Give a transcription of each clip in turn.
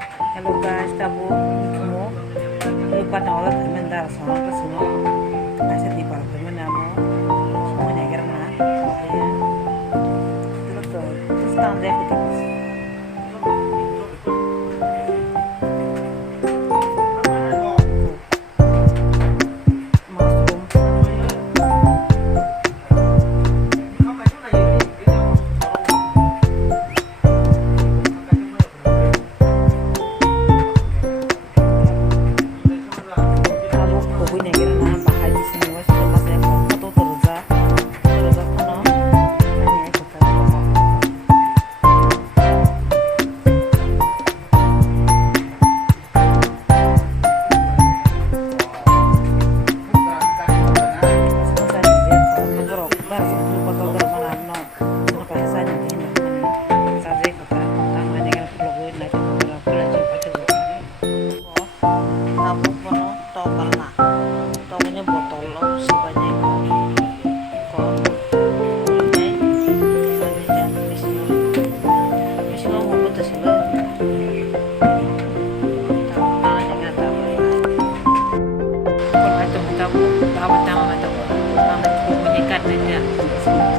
Hello guys, tabo mo. Lupa na wala tayo mandar sa mga kasuno. Kasi di para tayo na mo. Semua nyagar na. Ayan. Ito to. Terus stand there kita.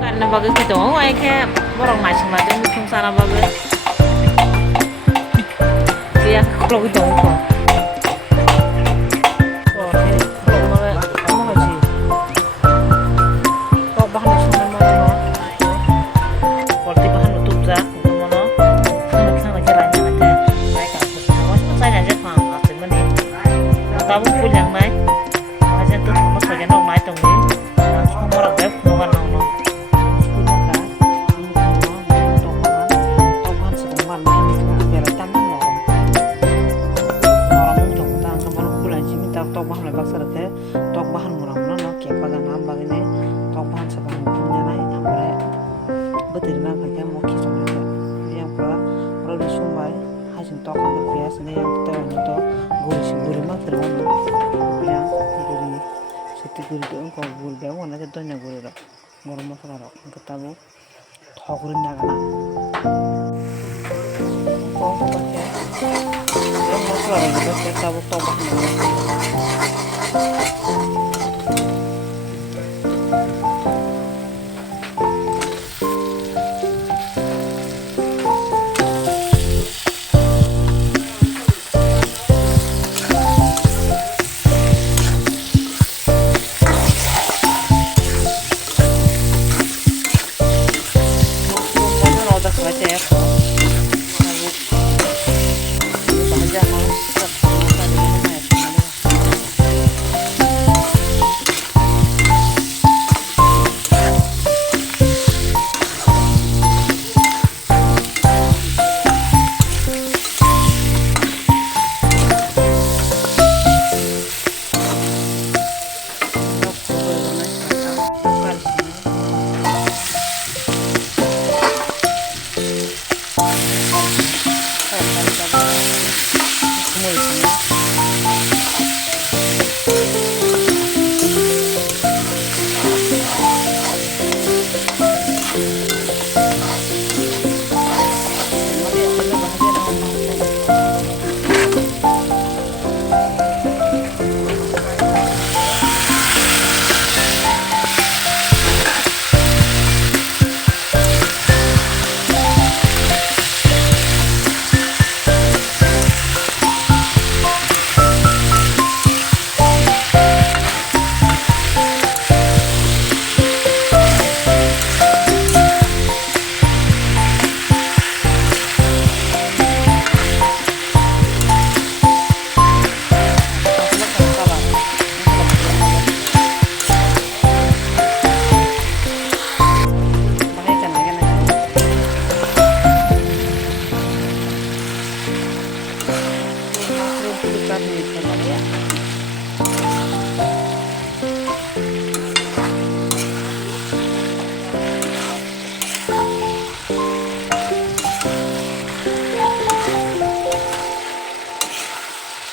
Karena bagus gitu, oh kayak orang macam-macam mutung sana bagus. Dia kalau gitu kok. Oh, kalau mau sih. Kok bahan semua mana? Kalau di bahan tutup zak, mana? Sama jalannya aja. Baik aku semua saya aja paham asal mana. Tahu pulang mai. Aja tuh masuk aja nong mai tong ni. Langsung orang web nongan nong. Tok bahan lebak sarate tok bahan murang no ke pagan am bagene tok bahan sabang punya nai amre betir na ka mo ki sone yang pra pro sumbai hajin tok ka pias ne yang to to guri ma termo yang guri seti guri to ko guri be wona je donya guri ro gorom masala ro ketabu thoguri na kana ko ko ba ke yang masala ro ketabu tok bahan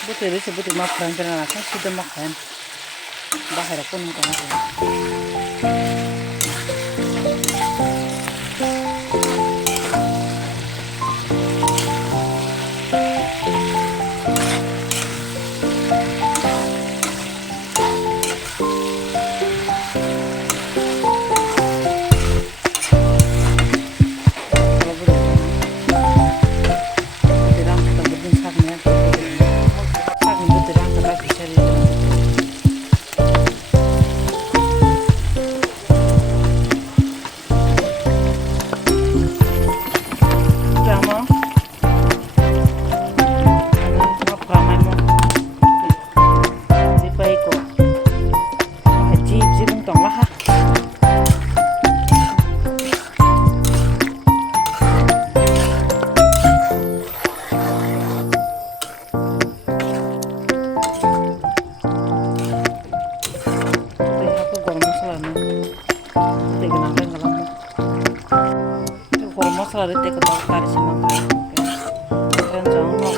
Betul disebut makan karena kan sudah makan bahaya pun kan masalah itu ke dokter sih mang kayak mungkin rencana mau